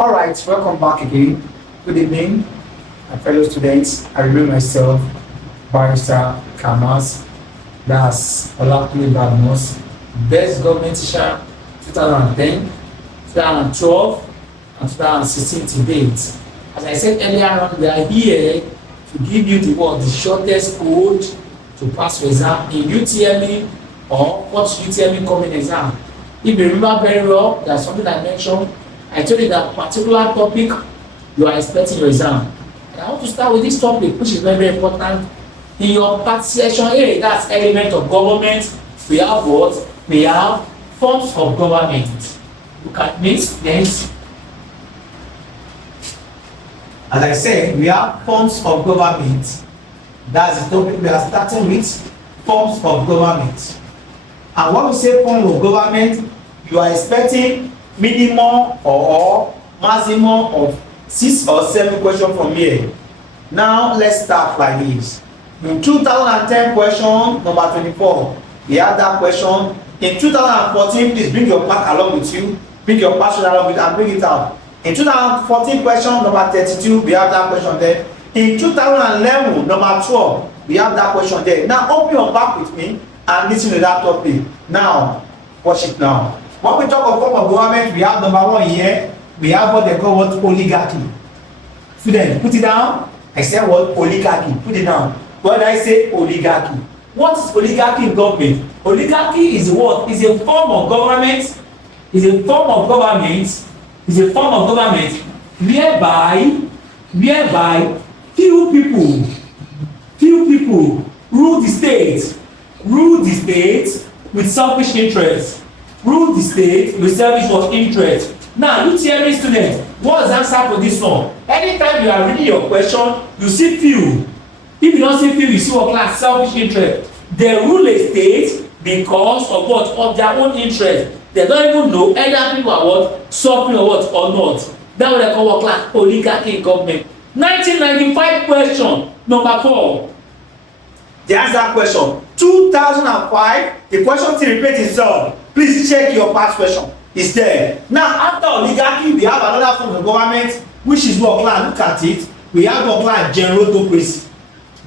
All right, welcome back again. Good evening, my fellow students. I remain myself, Barrister Kamas, that's Olakunle Badmus, Best Government Teacher 2010, 2012, and 2016 to date. As I said earlier on, we are here to give you the shortest code to pass your exam in UTME or post UTME coming exam. If you remember very well, there's something I mentioned. I told you that particular topic you are expecting your exam. And I want to start with this topic, which is very, very important. In your part section A, that's element of government. We have what? We have forms of government. Look at me, yes. As I said, we have forms of government. That's the topic we are starting with, forms of government. And when we say form of government, you are expecting minimum or maximum of 6 or 7 questions from here. Now let's start like this. In 2010 question number 24, we have that question. In 2014, please bring your pack along with you, bring your password along with you and bring it out. In 2014 question number 32, we have that question there. In 2011 number 12, we have that question there. Now open your back with me and listen to that topic. Now watch it now. When we talk of form of government, we have number 1 here. We have what they call what? Oligarchy. Students, put it down. I said what? Oligarchy. Put it down. When I say oligarchy, what is oligarchy in government? Oligarchy is what? Is a form of government. Is a form of government. Is a form of government whereby few people rule the state with selfish interest. Rule the state with selfish interest. Now, UTME students, what is the answer for this one? Anytime you are reading your question, you see few. If you don't see few, you see what class? Selfish interest. They rule a state because of what? Of their own interest. They don't even know either people are what? Suffering or what? Or not. That's what they call what class? Oligarchy in government. 1995 question, number 4. The answer question. 2005, the question still repeats itself. Please check your past question. It's there. Now, after oligarchy, we have another form of government, which is what class? Look at it. We have what class? Gerontocracy.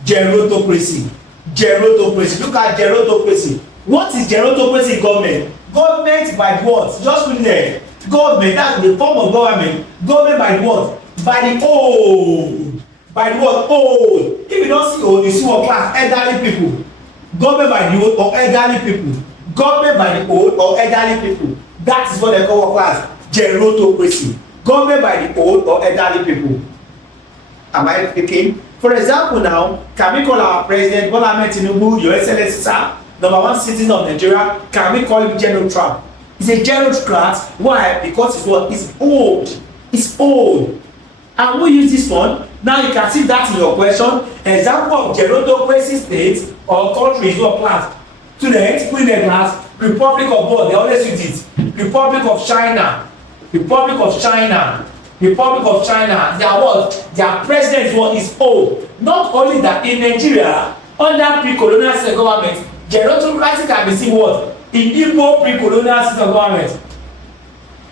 Gerontocracy. Gerontocracy. Look at gerontocracy. What is gerontocracy in government? Government by what? Just read there. Government, that's the form of government. Government by what? By the old. By the what? Old. If you don't see old, you see what class? Elderly people. Government by the old or elderly people. Government by the old or elderly people. That is what they call what class? Gerontocracy. Government by the old or elderly people. Am I speaking? For example now, can we call our president, Bola Ahmed Tinubu, Your Excellency Sir, #1 citizen of Nigeria, can we call him Genotrat? He's a Genotrat. Why? Because it's what? It's old. It's old. And we use this one. Now you can see that in your question. Example of gerontocracy state or country is what class? Students, put in the class. Republic of what? They always use it. Republic of China. Republic of China. Republic of China. Their what? Their president what is old. Not only that, in Nigeria, under pre-colonial system government, gerontocracy can be seen what? In Igbo pre-colonial system government.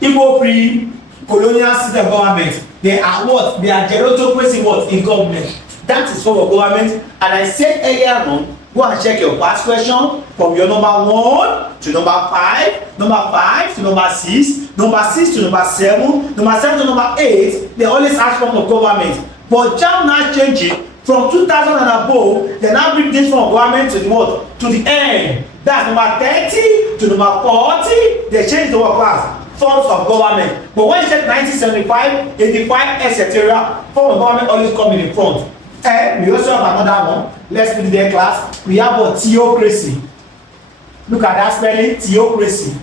Igbo pre-colonial system government. They are what? They are gerontocracy what? In government. That is form of government. And I said earlier on, go and check your past question from your number 1 to number 5, number 5 to number 6, number 6 to number 7, number 7 to number 8. They always ask form of government. But JAMB now change it from 2000 and above. They now bring this form of government to the what? To the end. That's number 30 to number 40. They change the word class. Forms of government. But when you check 1975, 85, etc., form of government always come in front. And we also have another one. Let's put it there, class. We have a theocracy. Look at that spelling, theocracy.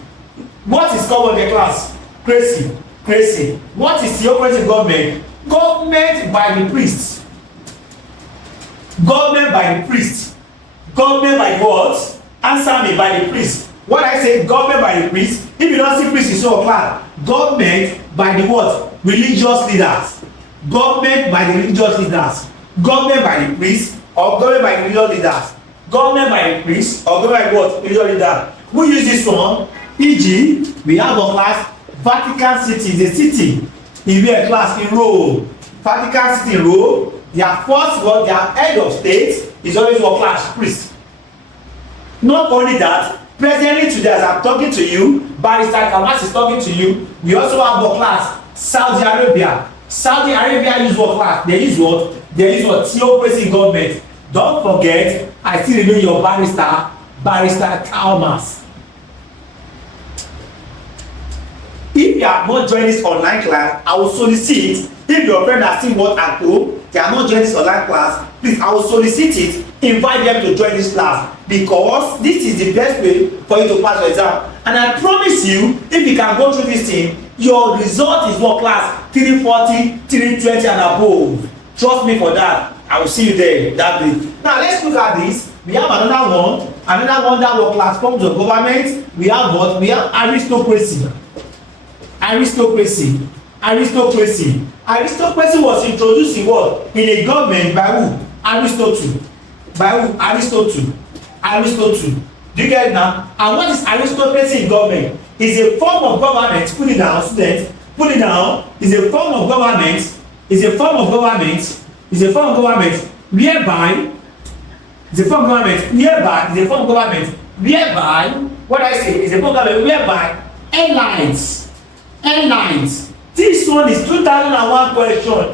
What is called the class? Crazy. Crazy. What is theocracy government? Government by the priests. Government by the priest. Government by what? Answer me, by the priest. What I say, government by the priest. If you don't see priest, it's so class. Government by the what? Religious leaders. Government by the religious leaders. Government by the priest or government by the religious leaders. Government by the priest or government by what? Religious leaders. Who use this one? E.g., we have a class Vatican City, the city in where class in Rome. Vatican City in Rome. Their first what their head of state is always what class priest. Not only that, presently today as I'm talking to you, Barrister Kamas is talking to you. We also have what class Saudi Arabia. Saudi Arabia use what class? They use what? They use what? Theocracy government. Don't forget, I still remain your barrister, Barrister Kamas. If you are not joining this online class, I will solicit. If your friend has seen what at home, they are not joining this online class, please, I will solicit it, invite them to join this class, because this is the best way for you to pass your exam. And I promise you, if you can go through this thing, your result is what class? 340, 320 and above. Trust me for that. I will see you there that day. Now let's look at this. We have another one that what class forms of government. We have what? We have aristocracy. Aristocracy was introduced in what? In a government by who? Aristotle. By who? Aristotle. Do you get it now? And what is aristocracy in government? It's a form of government. Put it down, students. Put it down. It's a form of government. Whereby what I say is a form of government whereby airlines. This one is 2001 question.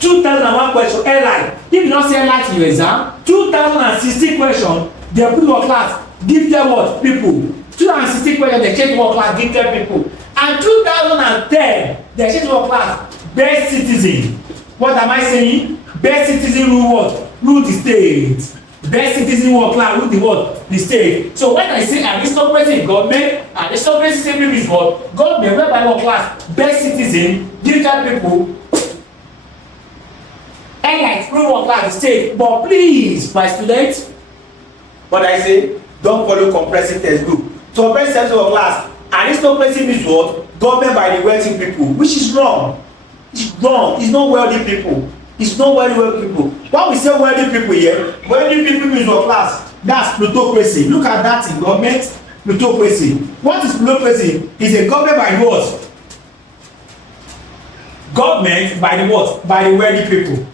2001 question airline. If you don't say airline in your exam, 2016 question, they put your class, give them what? People. 2016 question, they change your class, give them people. And 2010, they change your class, best citizen. What am I saying? Best citizen rule what? Rule the state. Best citizen work class rule the what? The state. So when I say aristocracy in government, aristocracy simply means what? Government whereby what class? Best citizen, digital people, airlines rule what class? The state. But please, my students, what I say, don't follow comprehensive textbook. So comprehensive textbook class, aristocracy means what? Government by the wealthy people, which is wrong. It's wrong. It's not wealthy people. It's not very wealthy people. When we say wealthy people here, wealthy people means what class? That's plutocracy. Look at that in government. Plutocracy. What is plutocracy? It's a government by what? Government by the what? By the wealthy people.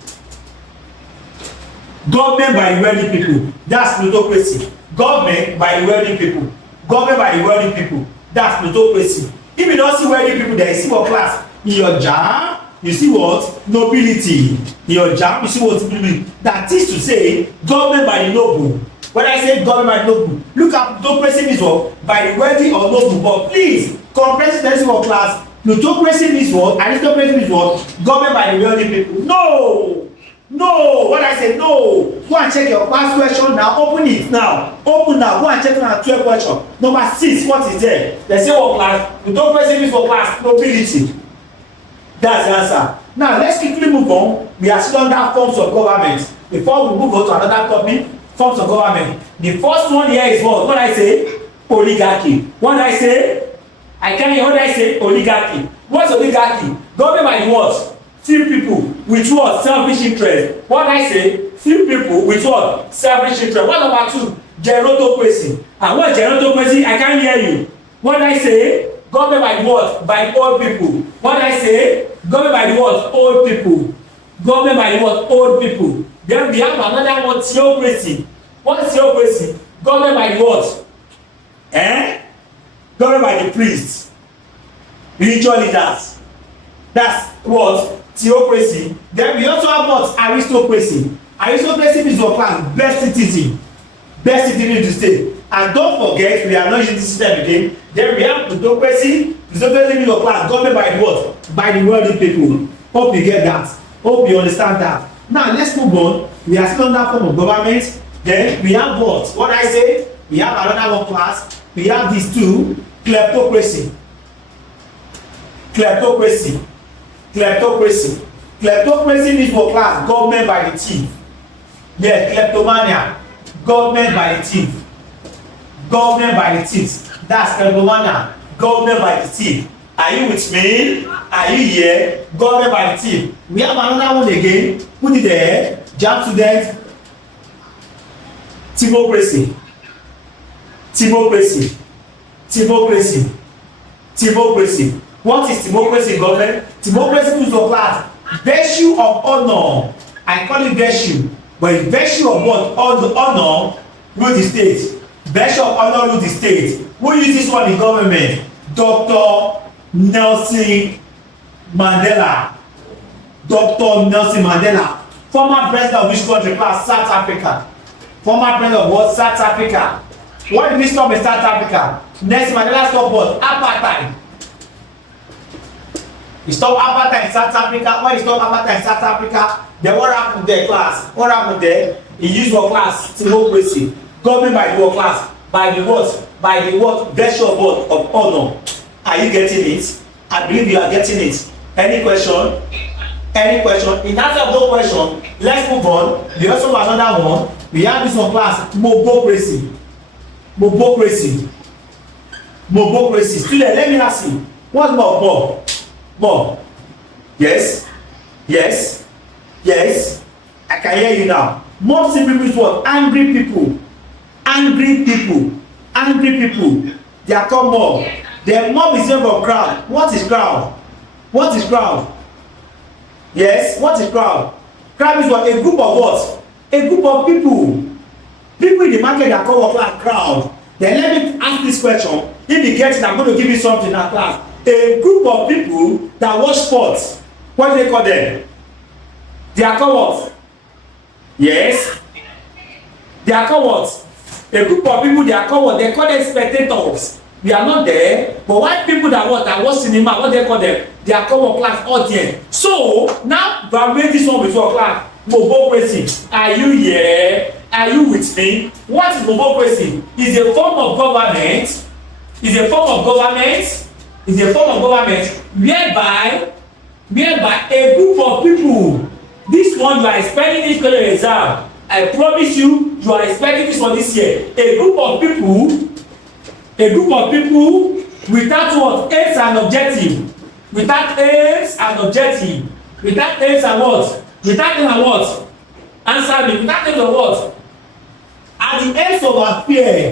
Government by the wealthy people. That's plutocracy. Government by the wealthy people. Government by the wealthy people. That's plutocracy. If you don't see wealthy people there, you see what class? In your JAMB, you see what? Nobility. In your JAMB, you see what nobility. That is to say, government by the noble. When I say government by the noble, look at plutocracy means what? By the wealthy or noble. But please, comprehensive for class, plutocracy means what? Aristocracy means what? Government by the wealthy people. No! What I say, no. Go and check your past question now. Open it now. Open now. Go and check on 12 question. Number 6, what is there? They say what class? Plutocracy means what class? Nobility. That's the answer. Now let's quickly move on. We are still under forms of government. Before we move on to another topic, forms of government. The first one here is what? What I say? Oligarchy. What I say? I can't hear what I say. Oligarchy. What's oligarchy? Government by the what? Few people with what? Selfish interest. What I say? Few people with what? Selfish interest. What number 2? Gerontocracy. And what gerontocracy? I can't hear you. What I say? Government by what? By old people. What I say? Government by the what? Old people. Government by the what? Old people. Then we have another one, theocracy. What is theocracy? Government by the what? Government by the priests. Religious leaders. That's what? Theocracy. Then we also have what? Aristocracy. Aristocracy means what class? Best citizen. Best citizen in the state. And don't forget, we are not using this system again. Then we have plutocracy. Plutocracy means what class? Government by the what? By the wealthy people. Hope you get that. Hope you understand that. Now let's move on. We are still under form of government. Then we have what? What I say? We have another one class. We have these two. Kleptocracy. Kleptocracy. Kleptocracy. Kleptocracy means what class? Government by the thief. Yes, kleptomania. Government by the thief. Government by the thief. That's kleptomania. Government by the thief. Are you with me? Are you here? Government by the thief. We have another one again. Put it there. JAMB student. Timocracy. Timocracy. Timocracy. Timocracy. What is democracy in government? Democracy rules of class. Virtue of honor. I call it virtue. But virtue of what? Honor rule the state. Virtue of honor rule the state. Who uses this one in government? Dr. Nelson Mandela. Dr. Nelson Mandela. Former president of which country class? South Africa. Former president of what? South Africa. What did he stop in South Africa? Nelson Mandela stopped what? Apartheid. He stopped apartheid in South Africa. When he stopped apartheid in South Africa, then what happened there, class? What happened there? He used what class? Democracy. Government by the what class? By the what? By the what? Virtue of what? Of honor. Are you getting it? I believe you are getting it. Any question? Any question? In answer of no question, let's move on. We also have another one. We have this one class, mobocracy. Mobocracy. Mobocracy. Student, let me ask you. What's more? More. Yes. Yes. Yes. I can hear you now. Mob simply means what? Angry people. Angry people. Angry people. They are called mob. The mob is named from crowd. What is crowd? What is crowd? Yes. What is crowd? Crowd is what? A group of what? A group of people. People in the market are called what? Crowd. Then let me ask this question. If you get it, I'm going to give you something in that class. A group of people that watch sports, what do they call them? They are called what? Yes. They are called what? A group of people, they are called what? They call them spectators. We are not there, but white people that watch cinema, what they call them? They are called what? Class audience. So now evaluate this one with your class. Mobocracy. Are you here? Are you with me? What is mobocracy? It's a form of government. It's a form of government. It's a form of government whereby a group of people, this one you are expecting this kind of exam, I promise you are expecting this one this year. A group of people without what? Aims and objective. Without aims and objective. Without aims and what? Without aims and what? Answer me. Without aims and what? At the ends of affair.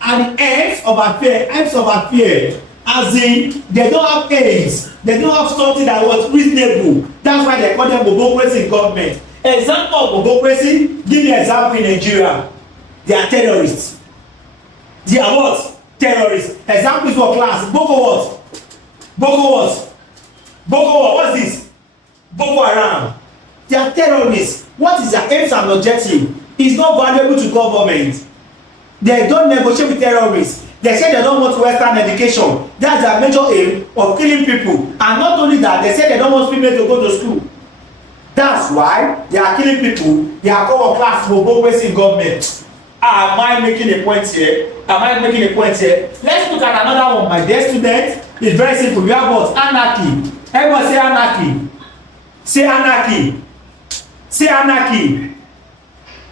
At the ends of affair. As in, they don't have aims. They don't have something that was reasonable. That's why they call them mobocracy in government. Example of mobocracy, give me an example in Nigeria. They are terrorists. They are what? Terrorists. Example is what class? Boko what? Boko what? Boko what? What's this? Boko Haram. They are terrorists. What is their aims and objective? It's not valuable to government. They don't negotiate with terrorists. They say they don't want Western education. That's their major aim of killing people. And not only that, they say they don't want people to go to school. That's why they are killing people. They are called class mobocracy in government. Am I making a point here? Am I making a point here? Let's look at another one, my dear student. It's very simple. We have what? Anarchy. Everyone say anarchy. Say anarchy. Say anarchy.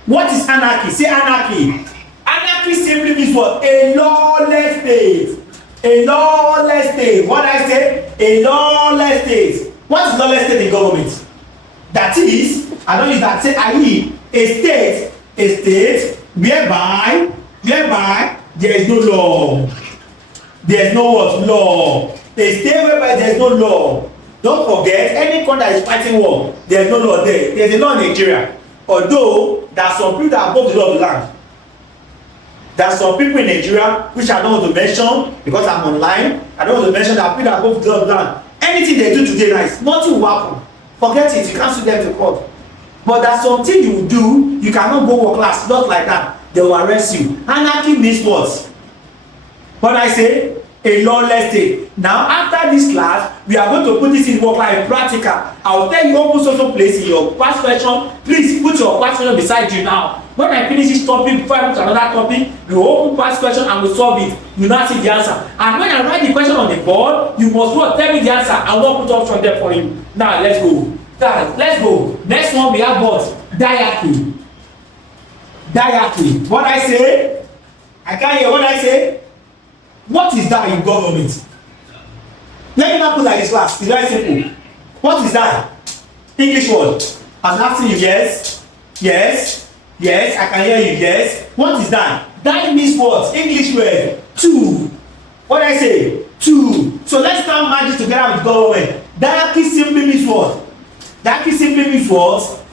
What is anarchy? Say anarchy. Anarchy simply means what? A lawless state. A lawless state. What I say? A lawless state. What is lawless state in government? That is, I don't use that, say I.e. a state whereby there is no law. There is no what? Law. A state whereby there is no law. Don't forget, any country that is fighting war, there is no law there. There is a law in Nigeria. Although there are some people that are above the law of the land. There are some people in Nigeria which I don't want to mention because I'm online. I don't want to mention that people that are above the law of the land. Anything they do today nice, nothing will happen. Forget it, you can't sue them to court. But there's something you do, you cannot go work class, not like that. They will arrest you. Anarchy means what? What I say? A lawless state. Now, after this class, we are going to put this in work like in practical. I will tell you almost also place in your past question. Please put your past question beside you now. When I finish this topic, before I move to another topic, you open past question and we solve it. You now see the answer. And when I write the question on the board, you must what? Tell me the answer. I will not put option there for you. Now, let's go. Let's go. Next one, we have what? Diarchy. Diarchy. What I say? I can't hear what I say. What is that in government? Let me not put like this class. It's very simple. What is that? English word. I'm asking you yes. Yes. Yes. I can hear you. Yes. What is that? That means what? English word. Two. What I say? Two. So let's now merge it together with government. Diarchy simply means what? Diarchy simply means what?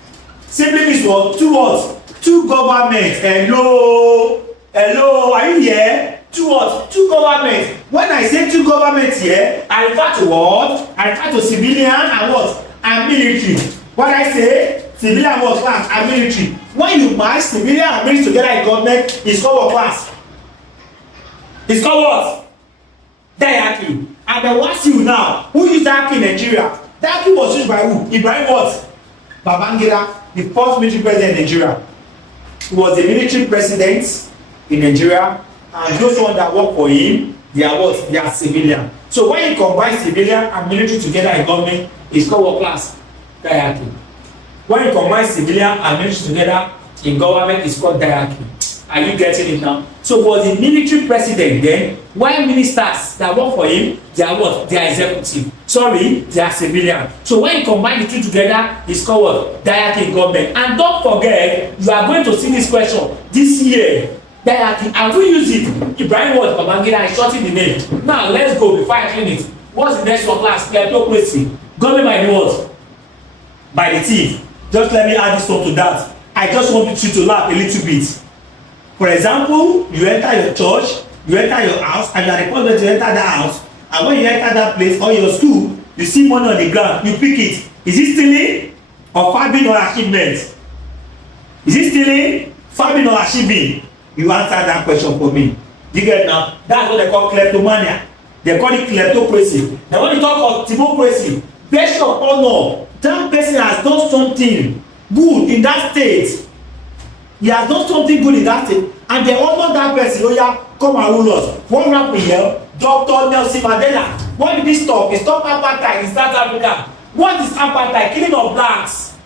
Simply means what? Two what? Two governments. Hello? Hello? Are you here? Two what? Two governments. When I say two governments here, I refer to what? I refer to civilian and what? And military. What I say? Civilian and what class? And military. When you match civilian and military together in government, it's called what class? It's called what? Diarchy. And then what's you now? Who used diarchy in Nigeria? Diarchy was used by who? Ibrahim what? Babangida, the first military president in Nigeria. He was the military president in Nigeria, and those ones that work for him, they are what? They are civilian. So when you combine civilian and military together in government, it's called what class? Diarchy. When you combine civilian and military together in government, it's called diarchy. Are you getting it now? So was the military president then, while ministers that work for him, they are what? They are executive. Sorry, they are civilian. So when you combine the two together, it's called what? Diarchy in government. And don't forget, you are going to see this question this year. Diarchy, and we use it. Ibrahim was Babangida, I shortened the name. Now let's go before I clean it. What's the next one class? Kleptocracy. Government by the what? By the thief. Just let me add this one to that. I just want you to laugh a little bit. For example, you enter your church, you enter your house, and you are required to enter that house. And when you enter that place or your school, you see money on the ground, you pick it. Is it stealing or farming or achievement? Is it stealing, farming or achieving? You answer that question for me. You get now? That's what they call kleptomania. They call it kleptocracy. Now when you talk of democracy, based on honor, that person has done something good in that state. He has done something good in that state, and they honor that person. Oh yeah, come and rule us. What happened here? Dr. Nelson Mandela. What did he stop? He stopped apartheid in South Africa. What is apartheid? Killing of blacks.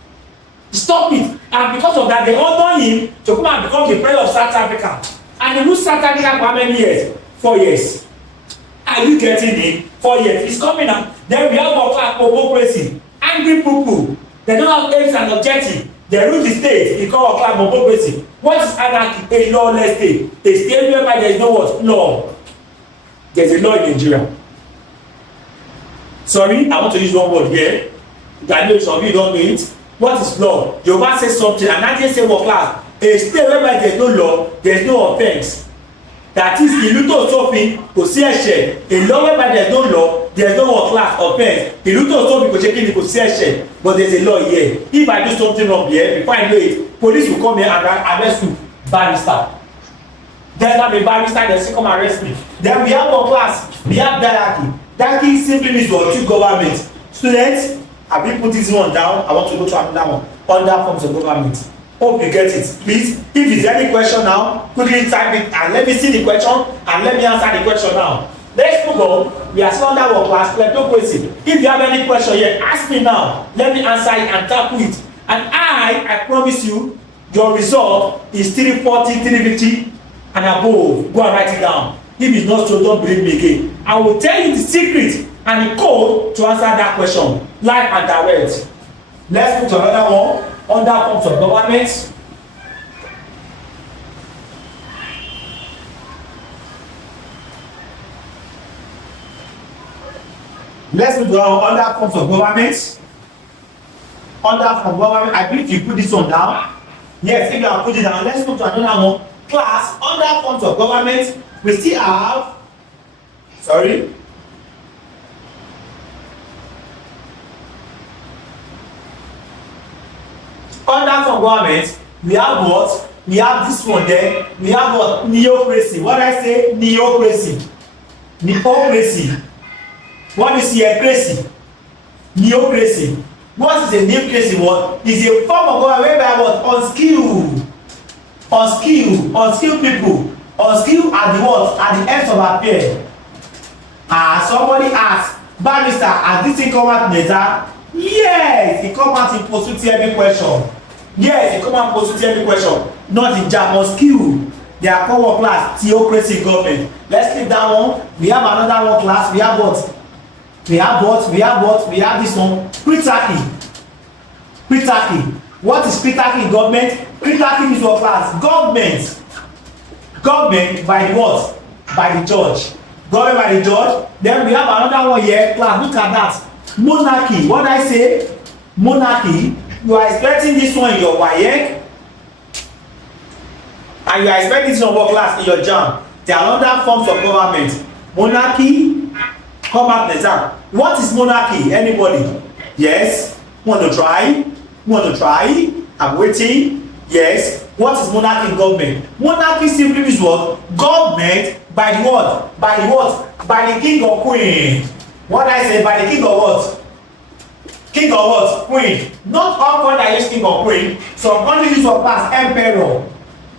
Stop it. And because of that, they honor him to come and become the president of South Africa. And he ruled South Africa for how many years? 4 years. Are you getting it? 4 years. It's coming up. Then we have democracy. Angry people. They don't have aims and objectives. They rule the state. They call it democracy. What is anarchy? A lawless state. A state whereby there is no what? Law. There is a law in Nigeria. Sorry, I want to use one word here. I know some of you don't know it. What is law? Yoruba says something, and I just say what class? A state whereby there is no law, there is no offence. That is, ìlú tó sófin kò sí ẹ̀ṣẹ̀. A law whereby there is no law, there is no class offence. Ìlú tó sófin kò ṣe kí ni kò sí ẹ̀ṣẹ̀. But there is a law here. If I do something wrong here, before I know it, police will come here and arrest you. Barrister. Then I'm a barrister, they still come arrest me. Then we have one class. We have diarchy. Diarchy simply means what? Two governments. Students, have you put this one down? I want to go to another one. Other forms of government. Hope you get it. Please, if there's any question now, quickly type it and let me see the question and let me answer the question now. Let's move on. We are still under our class, kleptocracy. If you have any question here, ask me now. Let me answer it and tackle it. And I promise you, your result is 340, 350 and above. Go and write it down. If it's not so, don't believe me again. I will tell you the secret and the code to answer that question. Live and direct. Let's move to another one. Under forms of government. Let's move to under forms of government. Under form of government. I believe you put this one down. Yes, if you have put it down, let's move to another one. Class, under forms of government, we still have, sorry. Under some government, we have what? We have this one there. We have what? Neocracy. What I say? Neocracy. Neocracy. What is neocracy? Neocracy. What is a neocracy? What? It's a form of government whereby what? Unskilled. Unskilled people. Unskilled are the what? At the ends of affairs. Somebody asked, barrister, has this thing come out later? Yes, it come out in pursuit every question. Yes, it come out in pursuit every question. Not in JAMB, unskilled. They are called class, theocracy government. Let's leave that one. We have another one class. We have what? We have what? We have what? We have this one. Critarchy. Critarchy. What is critarchy in government? Critarchy is what class? Government. Government by the what? By the judge. governed by the judge. Then we have another one here, class, look at that. Monarchy, what I say? Monarchy, you are expecting this one in your WAEC, and you are expecting this one work class in your JAMB. There are other forms of government. Monarchy, come out the exam. What is monarchy? Anybody? Yes? Want to try? Want to try? I'm waiting. Yes? What is monarchy in government? Monarchy simply means what? Government by the what? By the what? By the king or queen. What I say? By the king or what? King or what? Queen. Not all countries use king or queen. Some countries use for class emperor.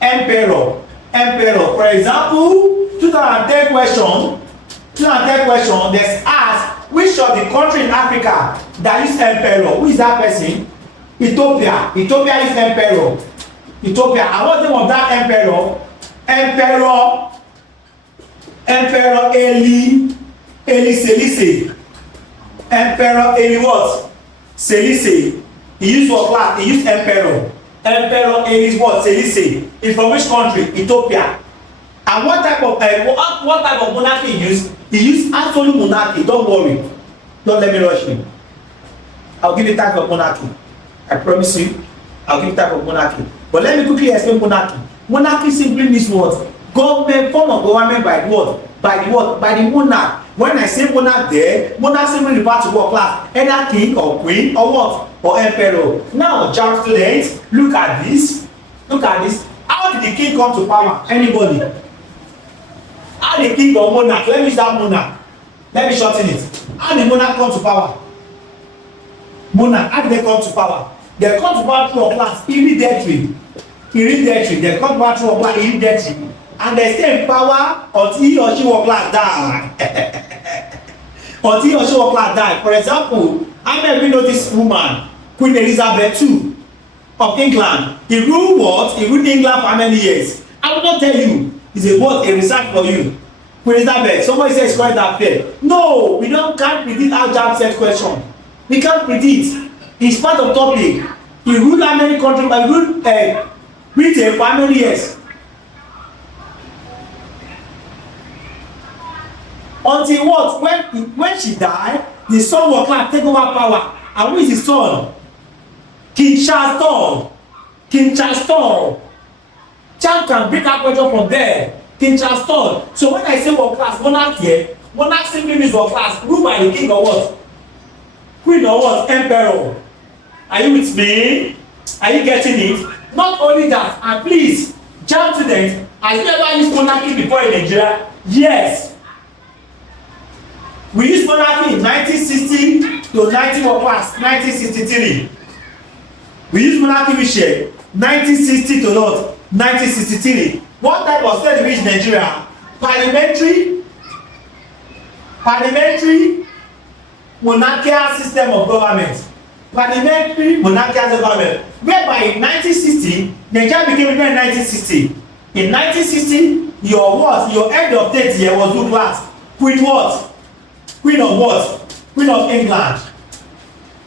Emperor. Emperor. For example, 2010 question, there's asked which of the country in Africa that use emperor? Who is that person? Ethiopia. Ethiopia is emperor. Ethiopia. And what's the name of that emperor? Emperor Eli Selassie. Emperor Eli what? Selassie. He used what class? He used emperor. Emperor Eli what? Selassie. He's from which country? Ethiopia. And what type of monarchy he used? He used absolute monarchy. Don't worry. Don't let me rush him. I'll give you type of monarchy. I promise you. I'll give you type of monarchy. But let me quickly explain monarchy. Monarchy simply means what? Government, form of government by what? By the what? By the monarch. When I say monarch there, monarch simply refers to what class? Either king or queen or what? Or emperor. Now, JAMB students, look at this. Look at this. How did the king come to power? Anybody? How the king or monarch? Let me use that monarch. Let me shorten it. How did monarch come to power? Monarch, how did they come to power? They come to power through a class, hereditary. They come to power through a class, hereditary. And they stay in power until he or she will class die. Until he or she will class die. For example, I may know this woman, Queen Elizabeth II of England. He ruled what? He ruled England for how many years? I will not tell you. It's a research for you. Queen Elizabeth, somebody says correct that fair. No, we can't predict how JAMB set question. We can't predict. It's part of topic. He ruled how many countries? He ruled Britain for how many years? Until what? When she died, the son was like take over power. And who is his son? King Charles. King Charles. Child can break up question from there. King Charles. So when I say world class, monarch here, monarch simply means world class, ruled by the king or what? Queen or what? Emperor. Are you with me? Are you getting it? Not only that, and please, JAMB students, have you ever used monarchy before in Nigeria? Yes. We used monarchy in 1960 to 1963. We used monarchy which year? 1960 to what? 1963. What type of state we use in Nigeria? Parliamentary monarchical system of government. Parliamentary monarchical system of government. Whereby in 1960, Nigeria became independent in 1960. In 1960, your head of state here was who class? Queen what? Queen of what? Queen of England.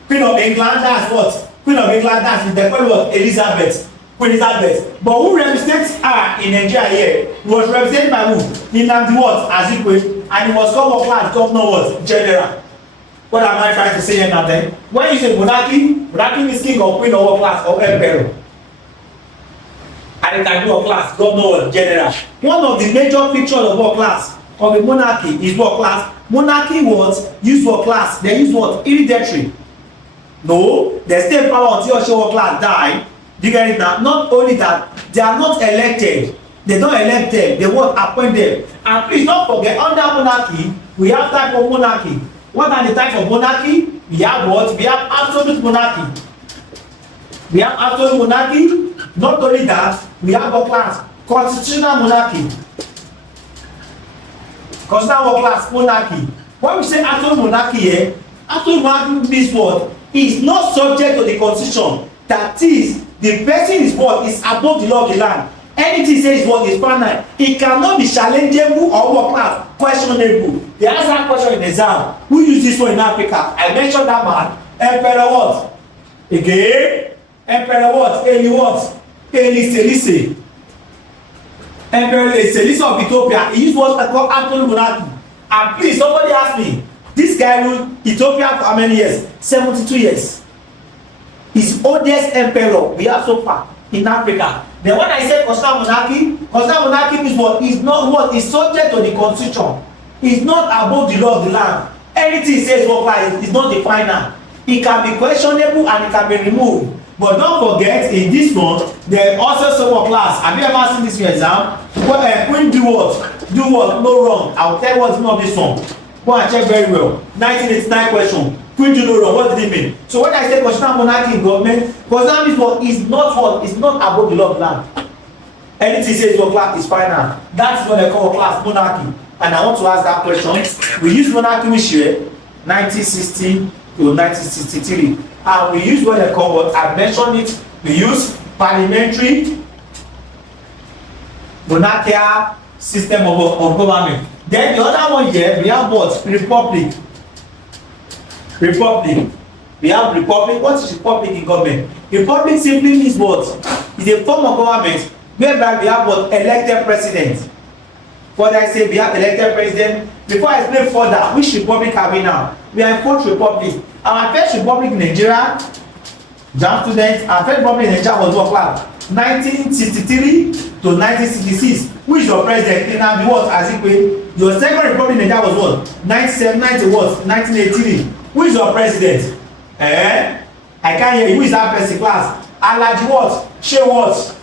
Queen of England, that's what? Queen of England, that's the queen what? Elizabeth. Queen Elizabeth. But who represents her in Nigeria here? He was represented by who? Nnamdi what? Azikiwe. And he was called class governor what? General. What am I trying to say here now then? When you say monarchy means king or queen or what class or emperor. And it can be a class, governor or general. One of the major features of what class? Of a monarchy is what class? Monarchy was use what class? They use what? Hereditary. No, they stay in power until your class die. Do you get it now? Not only that, they are not elected. They don't elect them. They won't appoint them. And please don't forget, under monarchy, we have type of monarchy. What are the type of monarchy? We have what? We have absolute monarchy. We have absolute monarchy. Not only that, we have what class? Constitutional monarchy. Constitutional class monarchy. When we say absolute monarchy here, absolute monarchy means what? Is not subject to the constitution. That is, the person is what? Is above the law of the land. Anything says what is finite. It cannot be challengeable or what class? Questionable. They ask that question in the exam. Who use this one in Africa? I mentioned that man. Emperor what? Again? Emperor what? Eli what? Eli Selassie. Emperor Selassie of Ethiopia. He used what I call absolute monarchy. And please, somebody ask me, this guy ruled Ethiopia for how many years? 72 years. He's oldest emperor we have so far in Africa. Then when I say constitutional monarchy means what? Is not what is subject to the constitution. It's not above the law of the land. Anything he says what is not the final. It can be questionable and it can be removed. But don't forget, in this one, there also some class. Have you ever seen this in your exam? Queen do what? Do what? No wrong. I will tell you what's not this one. Go and check very well. 1989 question. Queen do no wrong. What did it mean? So when I say constitutional monarchy in government, constitutional means what is not what is not above the law of land. Anything says your class is final. That's what they call class monarchy. And I want to ask that question. We use monarchy which year? 1960 to 1963. And we use what they call what I mentioned it. We use parliamentary monarchical system of government. Then the other one here we have what? Republic. Republic. We have republic. What is republic in government? Republic simply means what? It's a form of government whereby we have what? Elected president. What I say we have elected president. Before I explain further, which republic are we now? We are in fourth republic. Our first republic in Nigeria, JAMB students, our first republic in Nigeria was what class? 1963 to 1966. Who is your president? In the what? Azikwe. Your second republic in Nigeria was what? 1970 what? 1983. Who is your president? I can't hear you. Who is that person class? Alhaji what? Shehu what?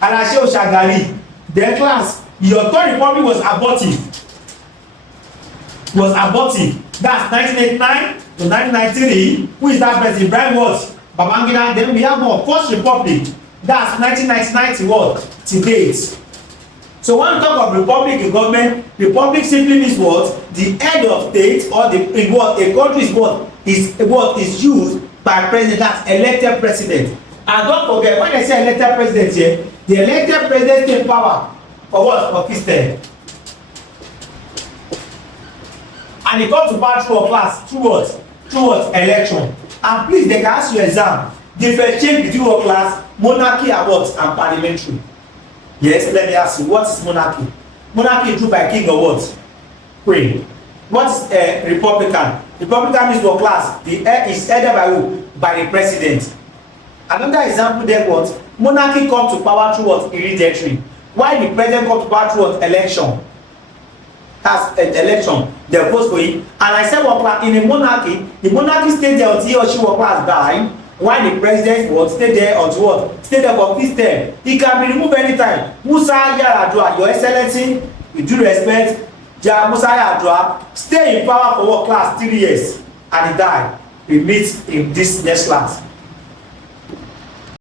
Alhaji Oshagari. Their class. Your third republic was abortive. That's 1989 to 1993. Who is that person? Ibrahim what? Babangida. Then we have what? First republic. That's 1999 to what? To date. So when we talk of republic in government, republic simply means what? The head of state or the in what a country is what is used by president, that's elected president. And don't forget, when I say elected president here, the elected president take power for what? For his term. And it comes to power through a class, through what? Through what? Election. And please, they can ask you exam. Differentiate between what class? Monarchy and what? And parliamentary. Yes, let me ask you, what is monarchy? Monarchy is ruled by king or what? Queen. What is republican? Republican means what class? The is headed by who? By the president. Another example there what? Monarchy comes to power through what? Hereditary. Why the president comes to power through what? Election. That's an election. They vote for him. And I said what class? In a monarchy, the monarchy stays there until he or she what class die. Why the president will stay there until what? Stay there for his term. He can be removed anytime. Musa Yar'Adua, your excellency, with due respect, Musa Yar'Adua stay in power for what class? 3 years. And he died. We meet in this next class.